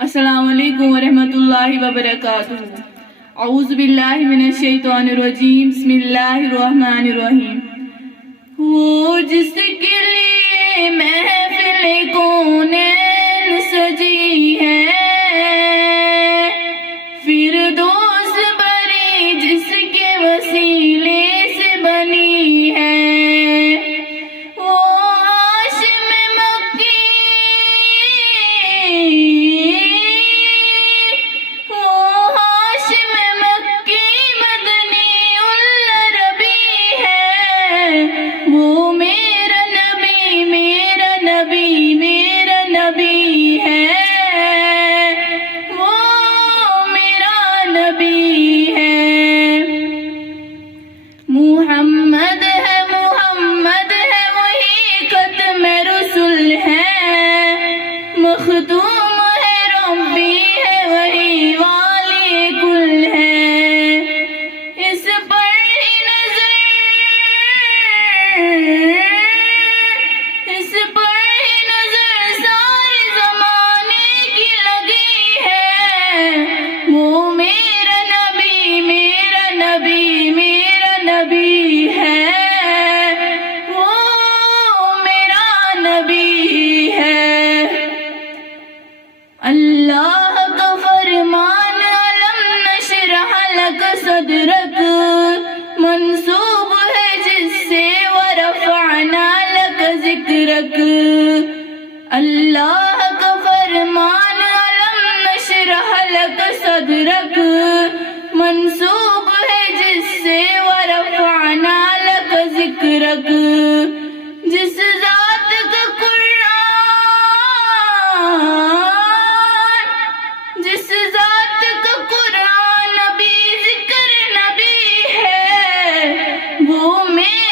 السلام علیکم ورحمۃ اللہ وبرکاتہ۔ اعوذ باللہ من الشیطان الرجیم، بسم اللہ الرحمن الرحیم۔ وہ جس کے لیے محفل کونین سجی ہے، فردوس بری جس کے وسیلے سے بنی ہے، وہ ہاشم مکی، وہ ہاشم مکی مدنی العربی ہے، وہ میرا نبی میرا نبی میرا نبی ہے، وہ میرا نبی ہے۔ محمد ہے محمد ہے وہی ختم رسول ہے، مختوم ہے ربی ہے وہی والی کل ہے، اس پر ہی نظر سارے زمانے کی لگی ہے، وہ میرا نبی میرا نبی میرا نبی ہے، وہ میرا نبی ہے۔ اللہ کا فرمان علم نشرح لک صدرک منسوب ہے جس سے ورفعنا لک ذکرک۔ اللہ کا فرمان علم نشرح لک صدرک منسوب ہے جس سے ورفعنا لک ذکرک۔ جس ذات کا قرآن نبی ذکر نبی ہے، وہ میرا